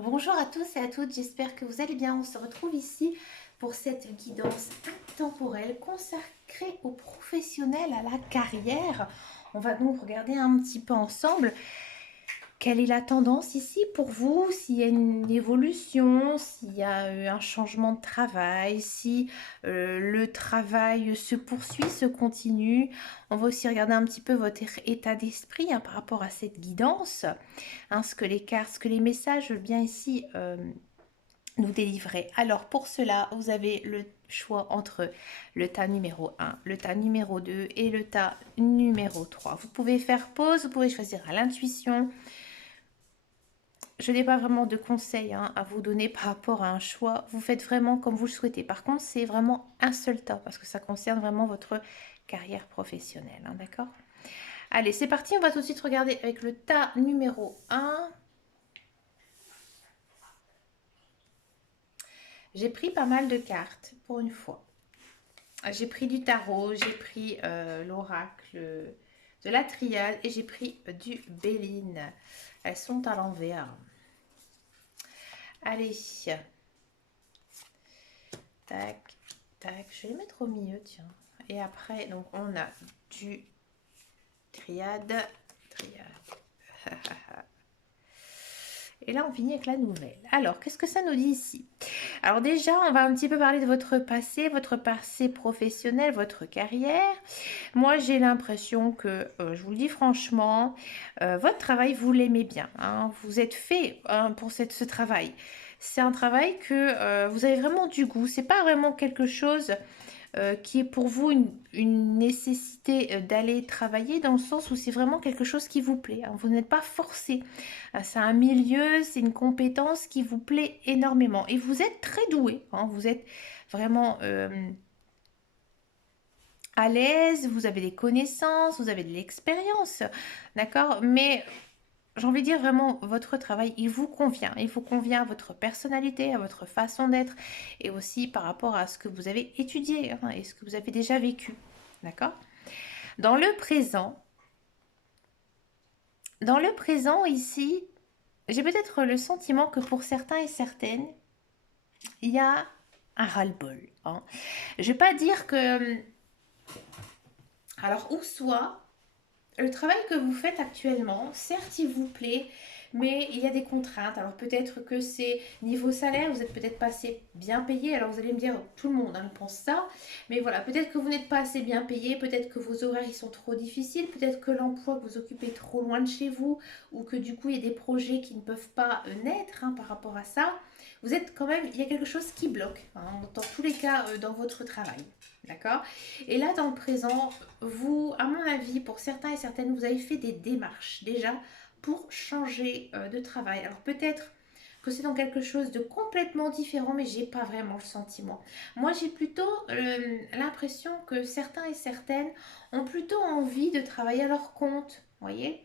Bonjour à tous et à toutes, j'espère que vous allez bien. On se retrouve ici pour cette guidance intemporelle consacrée aux professionnels, à la carrière. On va donc regarder un petit peu ensemble quelle est la tendance ici pour vous, s'il y a une évolution, s'il y a un changement de travail, si le travail se poursuit, se continue. On va aussi regarder un petit peu votre état d'esprit par rapport à cette guidance, ce que les cartes, ce que les messages veulent bien ici nous délivrer. Alors pour cela, vous avez le choix entre le tas numéro 1, le tas numéro 2 et le tas numéro 3. Vous pouvez faire pause, vous pouvez choisir à l'intuition. Je n'ai pas vraiment de conseils à vous donner par rapport à un choix. Vous faites vraiment comme vous le souhaitez. Par contre, c'est vraiment un seul tas parce que ça concerne vraiment votre carrière professionnelle. D'accord? Allez, c'est parti. On va tout de suite regarder avec le tas numéro 1. J'ai pris pas mal de cartes pour une fois. J'ai pris du tarot, j'ai pris l'oracle de la triade et j'ai pris du Béline. Elles sont à l'envers. Allez. Tac, tac. Je vais les mettre au milieu, tiens. Et après, donc on a du triade. Triade. Et là, on finit avec la nouvelle. Alors, qu'est-ce que ça nous dit ici? Alors déjà, on va un petit peu parler de votre passé professionnel, votre carrière. Moi, j'ai l'impression que, je vous le dis franchement, votre travail, vous l'aimez bien. Vous êtes fait pour ce travail. C'est un travail que vous avez vraiment du goût. C'est pas vraiment quelque chose qui est pour vous une nécessité d'aller travailler dans le sens où c'est vraiment quelque chose qui vous plaît. Vous n'êtes pas forcé. C'est un milieu, c'est une compétence qui vous plaît énormément. Et vous êtes très doué. Vous êtes vraiment à l'aise, vous avez des connaissances, vous avez de l'expérience. D'accord? Mais j'ai envie de dire vraiment, votre travail, il vous convient. Il vous convient à votre personnalité, à votre façon d'être et aussi par rapport à ce que vous avez étudié et ce que vous avez déjà vécu. D'accord? Dans le présent ici, j'ai peut-être le sentiment que pour certains et certaines, il y a un ras-le-bol. Je ne vais pas dire que... Alors, ou soit, le travail que vous faites actuellement, certes, il vous plaît, mais il y a des contraintes. Alors peut-être que c'est niveau salaire, vous êtes peut-être pas assez bien payé. Alors vous allez me dire, tout le monde pense ça. Mais voilà, peut-être que vous n'êtes pas assez bien payé, peut-être que vos horaires ils sont trop difficiles, peut-être que l'emploi que vous occupez est trop loin de chez vous, ou que du coup il y a des projets qui ne peuvent pas naître par rapport à ça. Vous êtes quand même, il y a quelque chose qui bloque, dans tous les cas dans votre travail. D'accord? Et là, dans le présent, vous, à mon avis, pour certains et certaines, vous avez fait des démarches déjà pour changer de travail. Alors peut-être que c'est dans quelque chose de complètement différent, mais j'ai pas vraiment le sentiment. Moi, j'ai plutôt l'impression que certains et certaines ont plutôt envie de travailler à leur compte, voyez,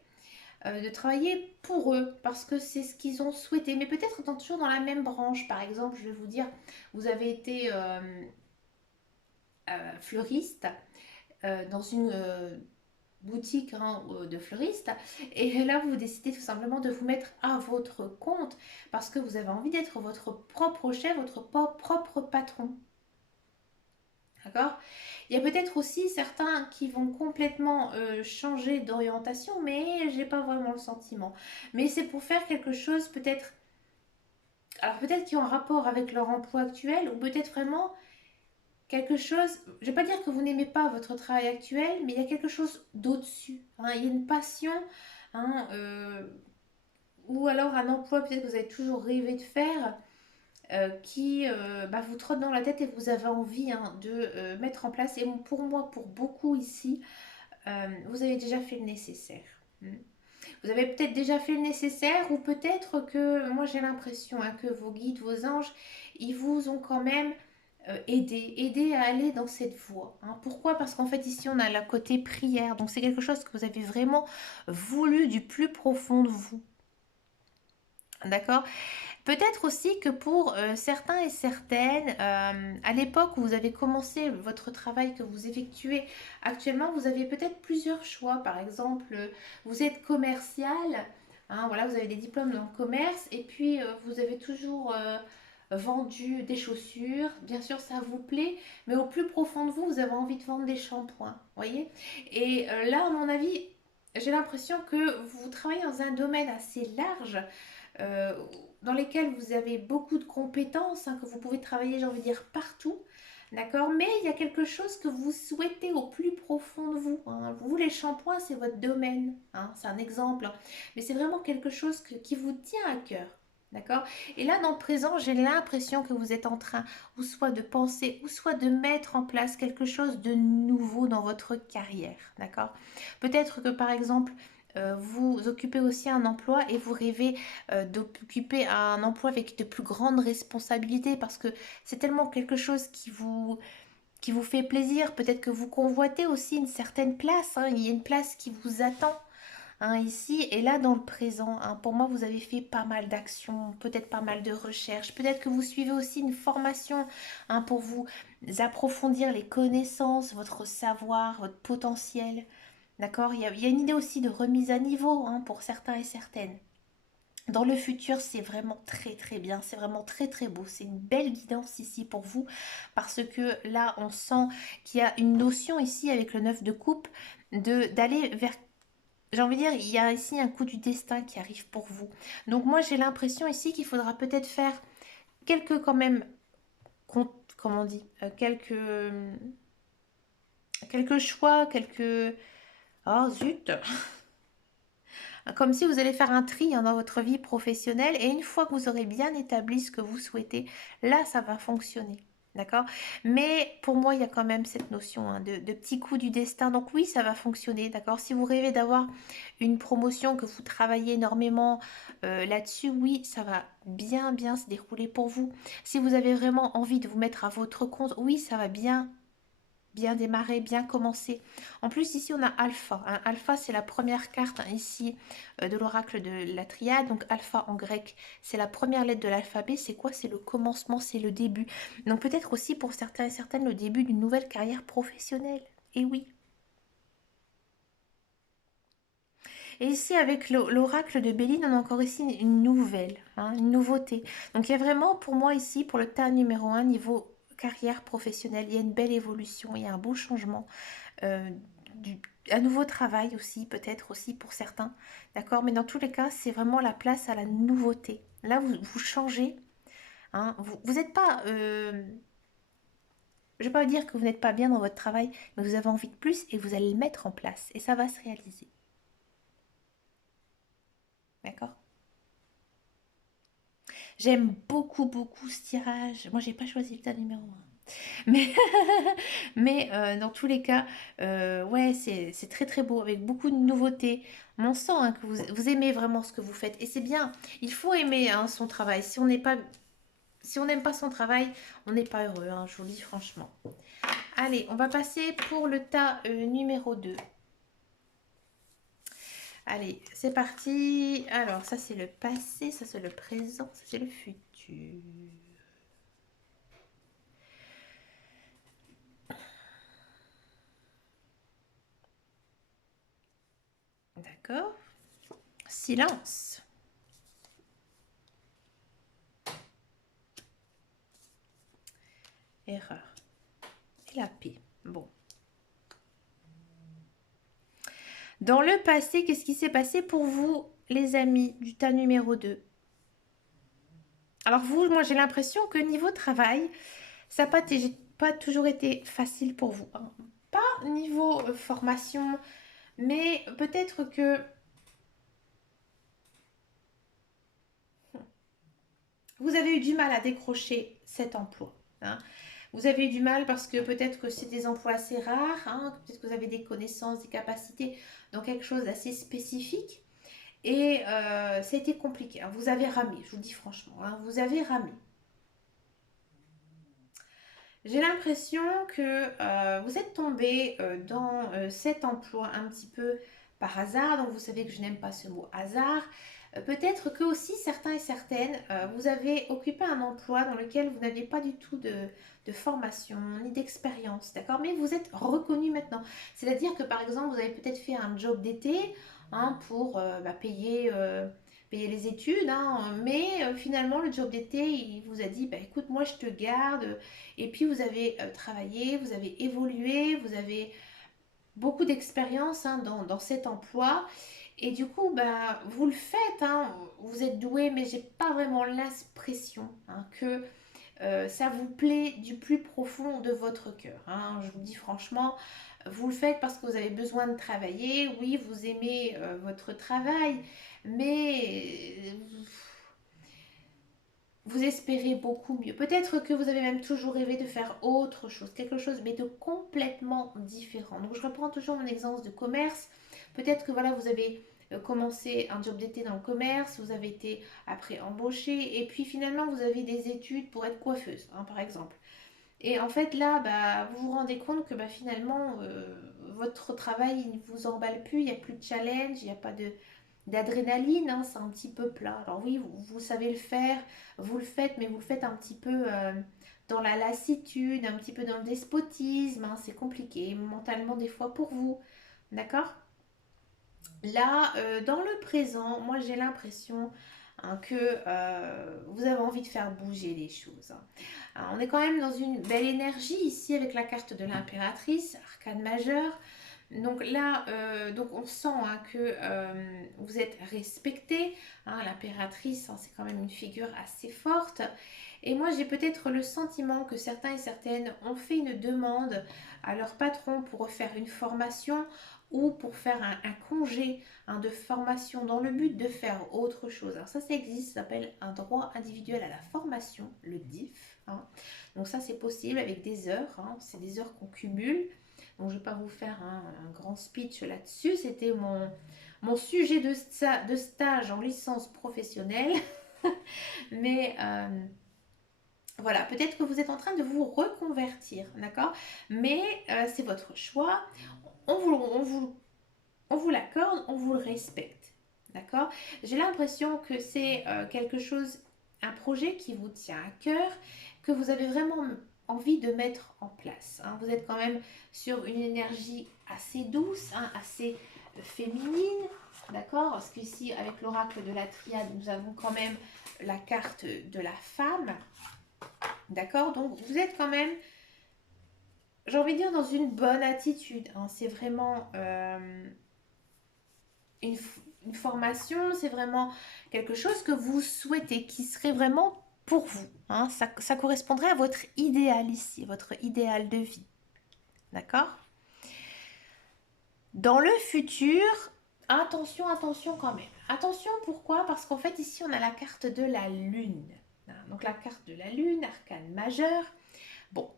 de travailler pour eux, parce que c'est ce qu'ils ont souhaité, mais peut-être toujours dans la même branche. Par exemple, je vais vous dire, vous avez été fleuriste dans une boutique de fleuriste et là vous décidez tout simplement de vous mettre à votre compte parce que vous avez envie d'être votre propre chef, votre propre patron. D'accord? Il y a peut-être aussi certains qui vont complètement changer d'orientation, mais j'ai pas vraiment le sentiment. Mais c'est pour faire quelque chose peut-être, alors peut-être qui est en rapport avec leur emploi actuel ou peut-être vraiment quelque chose, je ne vais pas dire que vous n'aimez pas votre travail actuel, mais il y a quelque chose d'au-dessus. Il y a une passion, hein, ou alors un emploi peut-être que vous avez toujours rêvé de faire, qui vous trotte dans la tête et vous avez envie de mettre en place. Et pour moi, pour beaucoup ici, vous avez déjà fait le nécessaire. Vous avez peut-être déjà fait le nécessaire ou peut-être que, moi j'ai l'impression que vos guides, vos anges, ils vous ont quand même aider à aller dans cette voie. Pourquoi? Parce qu'en fait ici on a le côté prière, donc c'est quelque chose que vous avez vraiment voulu du plus profond de vous. D'accord? Peut-être aussi que pour certains et certaines, à l'époque où vous avez commencé votre travail que vous effectuez actuellement, vous aviez peut-être plusieurs choix. Par exemple, vous êtes commercial, Hein, voilà, vous avez des diplômes dans le commerce et puis vous avez toujours vendu des chaussures. Bien sûr, ça vous plaît, mais au plus profond de vous, vous avez envie de vendre des shampoings. Voyez? Et là, à mon avis, j'ai l'impression que vous travaillez dans un domaine assez large euh, dans lequel vous avez beaucoup de compétences, hein, que vous pouvez travailler, j'ai envie de dire, partout. D'accord? Mais il y a quelque chose que vous souhaitez au plus profond de vous. Hein. Vous, les shampoings, c'est votre domaine. Hein, c'est un exemple. Hein. Mais c'est vraiment quelque chose qui vous tient à cœur. D'accord? Et là, dans le présent, j'ai l'impression que vous êtes en train, ou soit de penser, ou soit de mettre en place quelque chose de nouveau dans votre carrière. D'accord? Peut-être que, par exemple, vous occupez aussi un emploi et vous rêvez d'occuper un emploi avec de plus grandes responsabilités parce que c'est tellement quelque chose qui vous fait plaisir. Peut-être que vous convoitez aussi une certaine place. Hein. Il y a une place qui vous attend. Hein, ici et là dans le présent. Hein. Pour moi, vous avez fait pas mal d'actions, peut-être pas mal de recherches, peut-être que vous suivez aussi une formation hein, pour vous approfondir les connaissances, votre savoir, votre potentiel. D'accord? Il y a une idée aussi de remise à niveau hein, pour certains et certaines. Dans le futur, c'est vraiment très très bien, c'est vraiment très très beau. C'est une belle guidance ici pour vous parce que là, on sent qu'il y a une notion ici avec le 9 de coupe d'aller vers, j'ai envie de dire, il y a ici un coup du destin qui arrive pour vous. Donc moi, j'ai l'impression ici qu'il faudra peut-être faire quelques quand même, comment on dit, quelques choix, quelques... Oh zut, comme si vous allez faire un tri hein, dans votre vie professionnelle et une fois que vous aurez bien établi ce que vous souhaitez, là ça va fonctionner. D'accord? Mais pour moi, il y a quand même cette notion hein, de petit coup du destin. Donc oui, ça va fonctionner. D'accord? Si vous rêvez d'avoir une promotion, que vous travaillez énormément là-dessus, oui, ça va bien bien se dérouler pour vous. Si vous avez vraiment envie de vous mettre à votre compte, oui, ça va bien démarrer, bien commencer. En plus, ici, on a Alpha. Hein. Alpha, c'est la première carte hein, ici de l'oracle de la triade. Donc, Alpha en grec, c'est la première lettre de l'alphabet. C'est quoi? C'est le commencement, c'est le début. Donc, peut-être aussi pour certains et certaines, le début d'une nouvelle carrière professionnelle. Et oui. Et ici, avec l'oracle de Béline, on a encore ici une nouvelle, hein, une nouveauté. Donc, il y a vraiment, pour moi, ici, pour le tas numéro un, niveau carrière professionnelle, il y a une belle évolution, il y a un beau changement. euh, du, un nouveau travail aussi, peut-être aussi pour certains, d'accord? Mais dans tous les cas, c'est vraiment la place à la nouveauté. Là, vous changez, hein? Vous n'êtes pas, je ne vais pas dire que vous n'êtes pas bien dans votre travail, mais vous avez envie de plus et vous allez le mettre en place et ça va se réaliser, d'accord? J'aime beaucoup, beaucoup ce tirage. Moi, j'ai pas choisi le tas numéro un. Mais, dans tous les cas, ouais, c'est très très beau, avec beaucoup de nouveautés. On sent hein, que vous aimez vraiment ce que vous faites. Et c'est bien, il faut aimer hein, son travail. Si on n'aime pas son travail, on n'est pas heureux, hein, je vous le dis franchement. Allez, on va passer pour le tas numéro 2. Allez, c'est parti. Alors, ça c'est le passé, ça c'est le présent, ça c'est le futur. D'accord? Silence. Erreur. Et la paix. Bon. Dans le passé, qu'est-ce qui s'est passé pour vous, les amis du tas numéro 2? Alors vous, moi j'ai l'impression que niveau travail, ça n'a pas toujours été facile pour vous. Hein. Pas niveau formation, mais peut-être que vous avez eu du mal à décrocher cet emploi. Hein. Vous avez eu du mal parce que peut-être que c'est des emplois assez rares, hein, peut-être que vous avez des connaissances, des capacités dans quelque chose d'assez spécifique. Et ça a été compliqué. Hein. Vous avez ramé, je vous le dis franchement. Hein, vous avez ramé. J'ai l'impression que vous êtes tombé dans cet emploi un petit peu par hasard. Donc vous savez que je n'aime pas ce mot hasard. Peut-être que aussi certains et certaines, vous avez occupé un emploi dans lequel vous n'aviez pas du tout de formation ni d'expérience, d'accord? Mais vous êtes reconnu maintenant. C'est-à-dire que par exemple, vous avez peut-être fait un job d'été hein, pour payer les études, hein. Mais finalement, le job d'été, il vous a dit, bah, écoute, moi je te garde. Et puis vous avez travaillé, vous avez évolué, vous avez beaucoup d'expérience, hein, dans cet emploi. Et du coup, bah, vous le faites, hein, vous êtes doué, mais j'ai pas vraiment l'impression, hein, que ça vous plaît du plus profond de votre cœur, hein. Je vous le dis franchement, vous le faites parce que vous avez besoin de travailler. Oui, vous aimez votre travail, mais vous espérez beaucoup mieux. Peut-être que vous avez même toujours rêvé de faire autre chose, quelque chose, mais de complètement différent. Donc je reprends toujours mon exemple de commerce. Peut-être que voilà, vous avez commencé un job d'été dans le commerce, vous avez été après embauché, et puis finalement vous avez des études pour être coiffeuse, hein, par exemple. Et en fait là, bah, vous vous rendez compte que bah, finalement, votre travail, il ne vous emballe plus, il n'y a plus de challenge, il n'y a pas d'adrénaline, hein, c'est un petit peu plat. Alors oui, vous savez le faire, vous le faites, mais vous le faites un petit peu dans la lassitude, un petit peu dans le despotisme, hein, c'est compliqué mentalement des fois pour vous. D'accord? Là, dans le présent, moi j'ai l'impression, hein, que vous avez envie de faire bouger les choses, hein. On est quand même dans une belle énergie ici avec la carte de l'impératrice, arcane majeure. Donc là, donc on sent, hein, que vous êtes respecté, hein. L'impératrice, hein, c'est quand même une figure assez forte. Et moi, j'ai peut-être le sentiment que certains et certaines ont fait une demande à leur patron pour faire une formation ou pour faire un congé, hein, de formation dans le but de faire autre chose. Alors ça existe, ça s'appelle un droit individuel à la formation, le DIF, hein. Donc ça, c'est possible avec des heures, hein. C'est des heures qu'on cumule. Donc je ne vais pas vous faire un grand speech là-dessus. C'était mon sujet de stage en licence professionnelle. Mais voilà, peut-être que vous êtes en train de vous reconvertir, d'accord? Mais c'est votre choix. On vous, on vous, on vous l'accorde, on vous le respecte, d'accord? J'ai l'impression que c'est quelque chose, un projet qui vous tient à cœur, que vous avez vraiment envie de mettre en place, hein. Vous êtes quand même sur une énergie assez douce, hein, assez féminine, d'accord? Parce qu'ici, avec l'oracle de la triade, nous avons quand même la carte de la femme, d'accord? Donc, vous êtes quand même, j'ai envie de dire, dans une bonne attitude, hein. C'est vraiment une, une formation, c'est vraiment quelque chose que vous souhaitez, qui serait vraiment pour vous, hein. Ça correspondrait à votre idéal ici, votre idéal de vie, d'accord? Dans le futur, attention, attention quand même. Attention, pourquoi? Parce qu'en fait, ici, on a la carte de la lune, hein. Donc la carte de la lune, arcane majeur. Bon,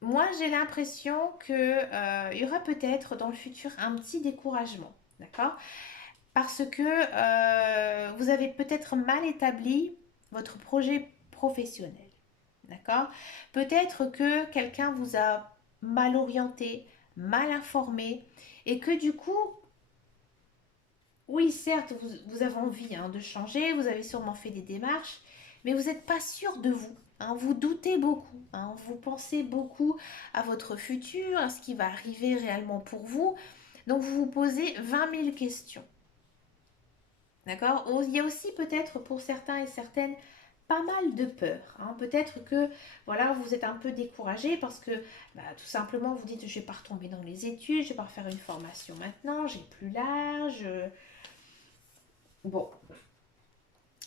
moi, j'ai l'impression que il y aura peut-être dans le futur un petit découragement, d'accord? Parce que vous avez peut-être mal établi votre projet professionnel, d'accord? Peut-être que quelqu'un vous a mal orienté, mal informé, et que du coup, oui, certes, vous avez envie, hein, de changer, vous avez sûrement fait des démarches, mais vous n'êtes pas sûr de vous, hein. Vous doutez beaucoup, hein, vous pensez beaucoup à votre futur, à ce qui va arriver réellement pour vous. Donc vous vous posez 20 000 questions. D'accord? Il y a aussi peut-être pour certains et certaines pas mal de peur, hein. Peut-être que voilà, vous êtes un peu découragé parce que bah, tout simplement vous dites je vais pas retomber dans les études, je vais pas refaire une formation maintenant, j'ai plus l'âge. Bon,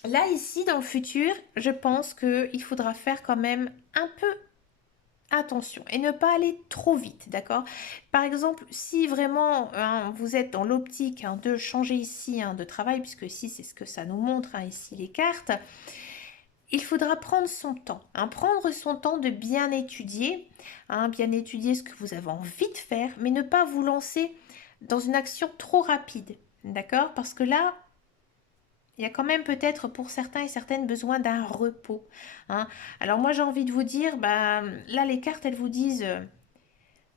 là ici dans le futur, je pense qu'il faudra faire quand même un peu attention et ne pas aller trop vite, d'accord? Par exemple, si vraiment, hein, vous êtes dans l'optique, hein, de changer ici, hein, de travail, puisque ici c'est ce que ça nous montre, hein, ici les cartes, il faudra prendre son temps, hein, prendre son temps de bien étudier, hein, bien étudier ce que vous avez envie de faire, mais ne pas vous lancer dans une action trop rapide, d'accord? Parce que là, il y a quand même peut-être pour certains et certaines besoin d'un repos, hein. Alors moi j'ai envie de vous dire, bah, là les cartes elles vous disent,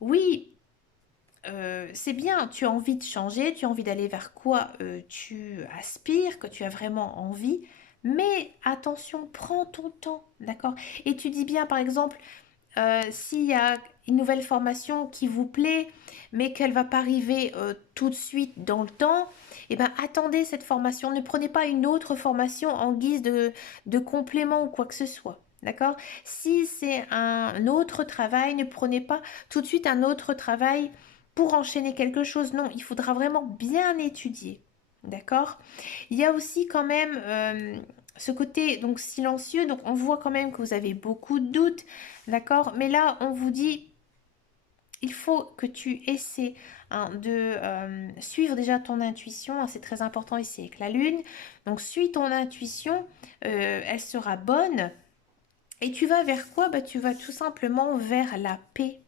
oui, c'est bien, tu as envie de changer, tu as envie d'aller vers quoi tu aspires, que tu as vraiment envie, mais attention, prends ton temps, d'accord? Et tu dis bien par exemple, s'il y a une nouvelle formation qui vous plaît, mais qu'elle va pas arriver tout de suite dans le temps, eh ben, attendez cette formation. Ne prenez pas une autre formation en guise de complément ou quoi que ce soit. D'accord? Si c'est un autre travail, ne prenez pas tout de suite un autre travail pour enchaîner quelque chose. Non, il faudra vraiment bien étudier. D'accord? Il y a aussi quand même ce côté donc silencieux. Donc on voit quand même que vous avez beaucoup de doutes. D'accord? Mais là, on vous dit, il faut que tu essaies hein, de suivre déjà ton intuition. Hein, c'est très important ici avec la lune. Donc suis ton intuition, elle sera bonne. Et tu vas vers quoi? Bah, tu vas tout simplement vers la paix.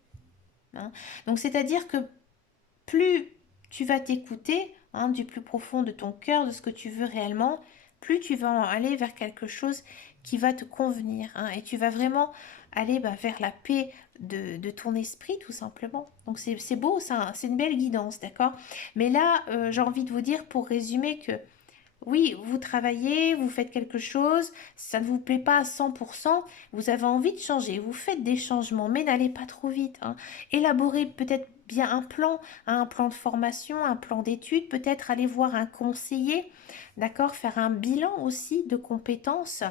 Hein. Donc c'est-à-dire que plus tu vas t'écouter hein, du plus profond de ton cœur, de ce que tu veux réellement, plus tu vas aller vers quelque chose qui va te convenir. Hein, et tu vas vraiment aller bah, vers la paix de ton esprit, tout simplement. Donc c'est beau, c'est une belle guidance, d'accord? Mais là, j'ai envie de vous dire, pour résumer, que oui, vous travaillez, vous faites quelque chose, ça ne vous plaît pas à 100%, vous avez envie de changer, vous faites des changements, mais n'allez pas trop vite. Hein. Élaborez peut-être bien un plan de formation, un plan d'études, peut-être aller voir un conseiller, d'accord, faire un bilan aussi de compétences.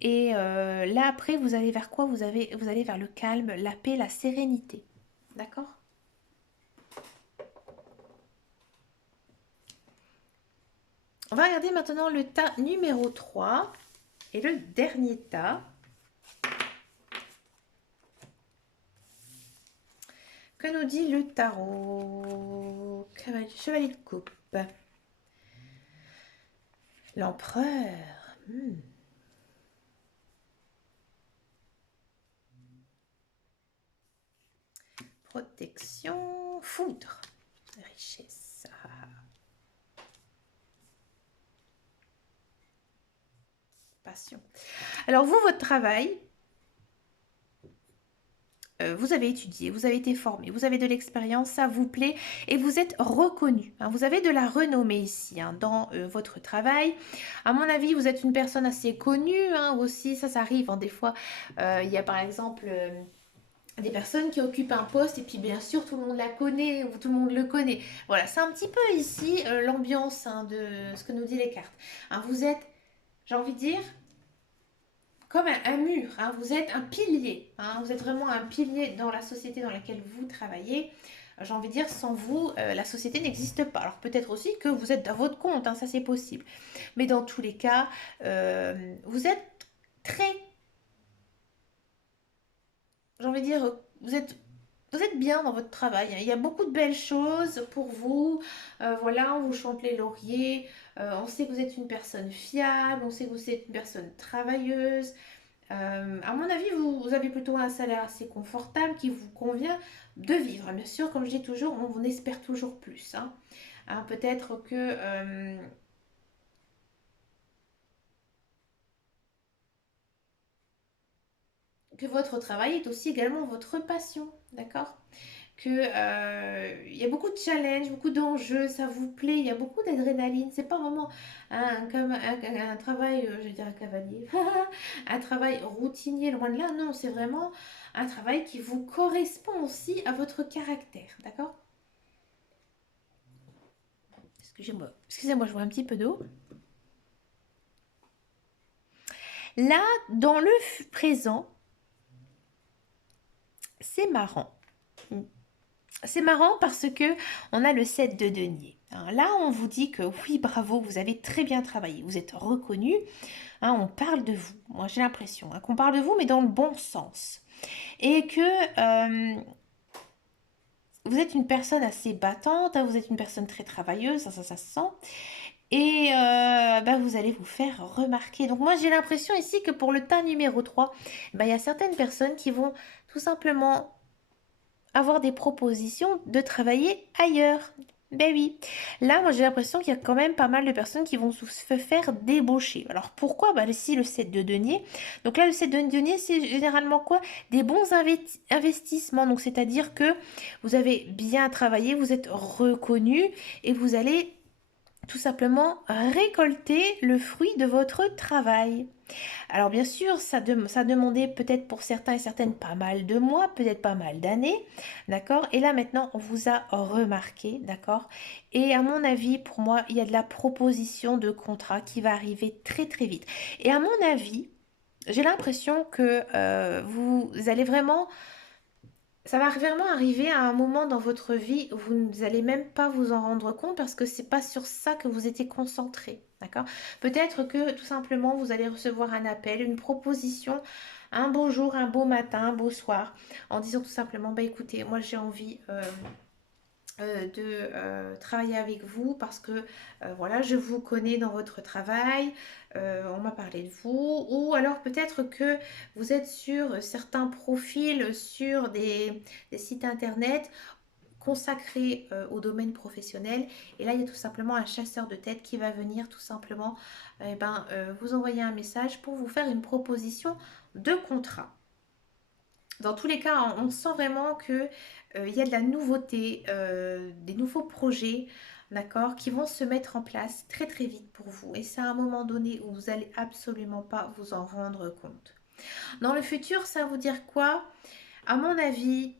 Et là, après, vous allez vers quoi? Vous allez vers le calme, la paix, la sérénité. D'accord? On va regarder maintenant le tas numéro 3 et le dernier tas. Que nous dit le tarot? Chevalier de coupe. L'empereur. Protection. Foudre. Richesse. Passion. Alors vous, votre travail, vous avez étudié, vous avez été formé, vous avez de l'expérience, ça vous plaît et vous êtes reconnu. Hein, vous avez de la renommée ici hein, dans votre travail. À mon avis, vous êtes une personne assez connue hein, aussi, ça arrive. Hein, des fois, il y a par exemple des personnes qui occupent un poste et puis bien sûr tout le monde la connaît ou tout le monde le connaît. Voilà, c'est un petit peu ici l'ambiance hein, de ce que nous disent les cartes. Hein, vous êtes, j'ai envie de dire, comme un mur, hein, vous êtes un pilier, hein, vous êtes vraiment un pilier dans la société dans laquelle vous travaillez. J'ai envie de dire, sans vous, la société n'existe pas. Alors peut-être aussi que vous êtes à votre compte, hein, ça c'est possible. Mais dans tous les cas, vous êtes très, j'ai envie de dire, vous êtes bien dans votre travail. Hein. Il y a beaucoup de belles choses pour vous. Voilà, on vous chante les lauriers. On sait que vous êtes une personne fiable. On sait que vous êtes une personne travailleuse. À mon avis, vous avez plutôt un salaire assez confortable qui vous convient de vivre. Bien sûr, comme je dis toujours, on espère toujours plus. Hein. Hein, peut-être que votre travail est aussi également votre passion. D'accord? Que il y a beaucoup de challenges, beaucoup d'enjeux, ça vous plaît, il y a beaucoup d'adrénaline. C'est pas vraiment un travail, je vais dire un cavalier, un travail routinier, loin de là. Non, c'est vraiment un travail qui vous correspond aussi à votre caractère, d'accord? Excusez-moi, je vois un petit peu d'eau. Là, dans le présent, c'est marrant. C'est marrant parce que on a le 7 de denier. Hein, là, on vous dit que oui, bravo, vous avez très bien travaillé, vous êtes reconnu. Hein, on parle de vous. Moi, j'ai l'impression hein, qu'on parle de vous, mais dans le bon sens. Et que vous êtes une personne assez battante, hein, vous êtes une personne très travailleuse, ça se sent. Et bah, vous allez vous faire remarquer. Donc moi, j'ai l'impression ici que pour le tas numéro 3, bah, il y a certaines personnes qui vont tout simplement avoir des propositions de travailler ailleurs. Ben oui. Là, moi, j'ai l'impression qu'il y a quand même pas mal de personnes qui vont se faire débaucher. Alors, pourquoi? Bah, ici, le 7 de denier. Donc là, le 7 de denier, c'est généralement quoi? Des bons investissements. Donc, c'est-à-dire que vous avez bien travaillé, vous êtes reconnu et vous allez tout simplement récolter le fruit de votre travail. Alors bien sûr, ça demandait peut-être pour certains et certaines pas mal de mois, peut-être pas mal d'années, d'accord? Et là maintenant, on vous a remarqué, d'accord? Et à mon avis, pour moi, il y a de la proposition de contrat qui va arriver très très vite. Et à mon avis, j'ai l'impression que vous allez vraiment ça va vraiment arriver à un moment dans votre vie où vous n'allez même pas vous en rendre compte parce que c'est pas sur ça que vous étiez concentré, d'accord? Peut-être que tout simplement vous allez recevoir un appel, une proposition, un beau jour, un beau matin, un beau soir, en disant tout simplement, bah écoutez, moi j'ai envie de travailler avec vous parce que voilà, je vous connais dans votre travail, on m'a parlé de vous, ou alors peut-être que vous êtes sur certains profils, sur des sites internet consacrés au domaine professionnel, et là il y a tout simplement un chasseur de tête qui va venir tout simplement vous envoyer un message pour vous faire une proposition de contrat. Dans tous les cas, on sent vraiment que il y a de la nouveauté, des nouveaux projets, d'accord, qui vont se mettre en place très très vite pour vous. Et c'est à un moment donné où vous allez absolument pas vous en rendre compte. Dans le futur, ça va vous dire quoi? À mon avis,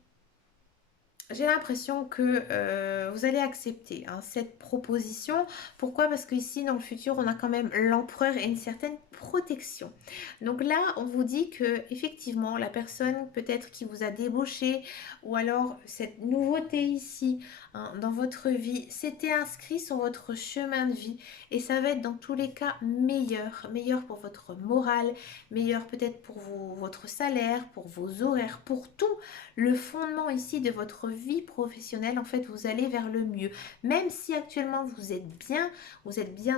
j'ai l'impression que vous allez accepter hein, cette proposition. Pourquoi? Parce qu'ici, dans le futur, on a quand même l'empereur et une certaine protection. Donc là, on vous dit que effectivement, la personne peut-être qui vous a débauché ou alors cette nouveauté ici hein, dans votre vie, s'était inscrit sur votre chemin de vie et ça va être dans tous les cas meilleur. Meilleur pour votre morale, meilleur peut-être pour votre salaire, pour vos horaires, pour tout le fondement ici de votre vie professionnelle, en fait, vous allez vers le mieux. Même si actuellement vous êtes bien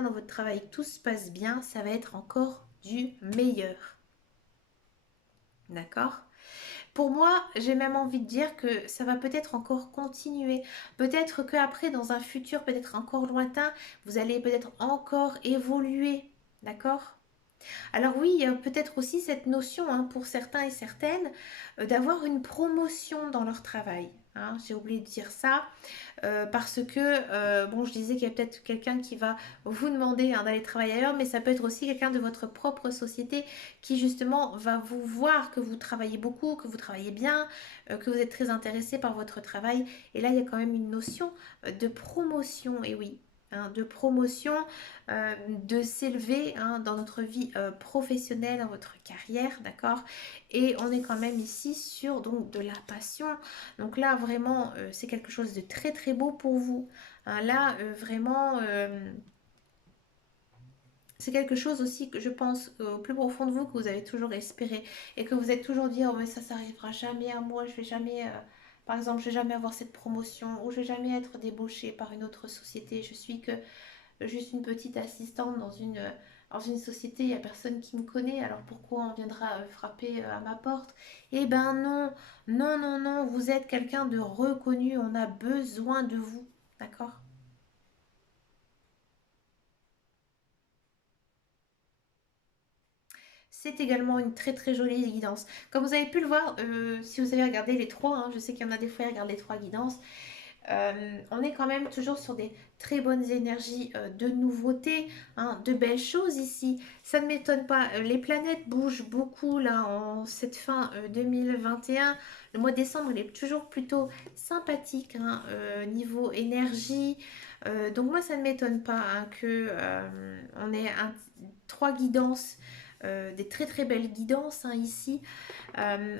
dans votre travail, tout se passe bien, ça va être encore du meilleur. D'accord? Pour moi, j'ai même envie de dire que ça va peut-être encore continuer. Peut-être qu'après, dans un futur peut-être encore lointain, vous allez peut-être encore évoluer. D'accord? Alors oui, il y a peut-être aussi cette notion hein, pour certains et certaines d'avoir une promotion dans leur travail. Hein. J'ai oublié de dire ça parce que, bon, je disais qu'il y a peut-être quelqu'un qui va vous demander hein, d'aller travailler ailleurs, mais ça peut être aussi quelqu'un de votre propre société qui justement va vous voir que vous travaillez beaucoup, que vous travaillez bien, que vous êtes très intéressé par votre travail. Et là, il y a quand même une notion de promotion, et oui, hein, de promotion, de s'élever hein, dans notre vie professionnelle, dans votre carrière, d'accord? Et on est quand même ici sur donc de la passion. Donc là, vraiment, c'est quelque chose de très très beau pour vous. Hein, là, vraiment, c'est quelque chose aussi que je pense au plus profond de vous que vous avez toujours espéré et que vous êtes toujours dit, oh mais ça arrivera jamais à moi, je vais jamais, par exemple, je vais jamais avoir cette promotion ou je vais jamais être débauchée par une autre société. Je suis que juste une petite assistante dans une société, il n'y a personne qui me connaît, alors pourquoi on viendra frapper à ma porte? Eh ben non, non, non, non, vous êtes quelqu'un de reconnu, on a besoin de vous, d'accord? C'est également une très très jolie guidance. Comme vous avez pu le voir, si vous avez regardé les trois, hein, je sais qu'il y en a des fois qui regardent les trois guidances, on est quand même toujours sur des très bonnes énergies de nouveautés, hein, de belles choses ici. Ça ne m'étonne pas. Les planètes bougent beaucoup là en cette fin 2021. Le mois de décembre, il est toujours plutôt sympathique hein, niveau énergie. Donc moi, ça ne m'étonne pas hein, que on ait trois guidances. Des très très belles guidances hein, ici.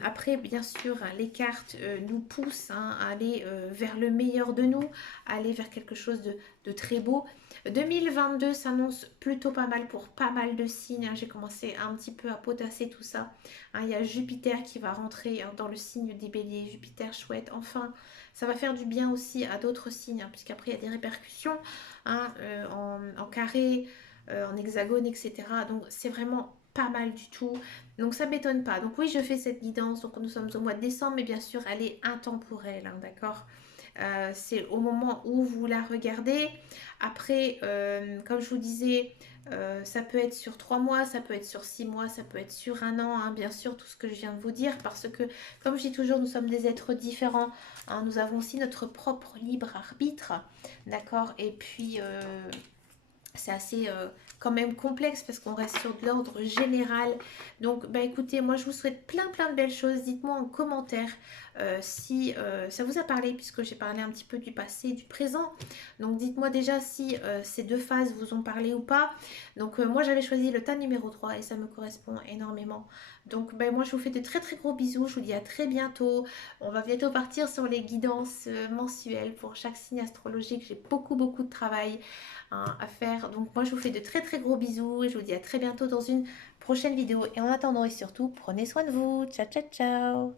Après, bien sûr, hein, les cartes nous poussent hein, à aller vers le meilleur de nous, à aller vers quelque chose de très beau. 2022 s'annonce plutôt pas mal pour pas mal de signes. Hein. J'ai commencé un petit peu à potasser tout ça. Hein, il y a Jupiter qui va rentrer hein, dans le signe des béliers. Jupiter chouette. Enfin, ça va faire du bien aussi à d'autres signes, hein, puisqu'après il y a des répercussions hein, en carré, en hexagone, etc. Donc c'est vraiment pas mal du tout. Donc ça m'étonne pas. Donc oui, je fais cette guidance. Donc nous sommes au mois de décembre, mais bien sûr, elle est intemporelle, hein, d'accord? C'est au moment où vous la regardez. Après, comme je vous disais, ça peut être sur 3 mois, ça peut être sur 6 mois, ça peut être sur un an, hein, bien sûr, tout ce que je viens de vous dire, parce que, comme je dis toujours, nous sommes des êtres différents. Hein, nous avons aussi notre propre libre arbitre, d'accord? Et puis, c'est assez quand même complexe parce qu'on reste sur de l'ordre général. Donc, bah écoutez, moi je vous souhaite plein de belles choses. Dites-moi en commentaire si ça vous a parlé, puisque j'ai parlé un petit peu du passé et du présent. Donc, dites-moi déjà si ces deux phases vous ont parlé ou pas. Donc, moi j'avais choisi le tas numéro 3 et ça me correspond énormément. Donc, ben, moi je vous fais de très gros bisous. Je vous dis à très bientôt. On va bientôt partir sur les guidances mensuelles pour chaque signe astrologique. J'ai beaucoup de travail hein, à faire. Donc moi je vous fais de très gros bisous et je vous dis à très bientôt dans une prochaine vidéo. Et en attendant et surtout, prenez soin de vous. Ciao ciao ciao.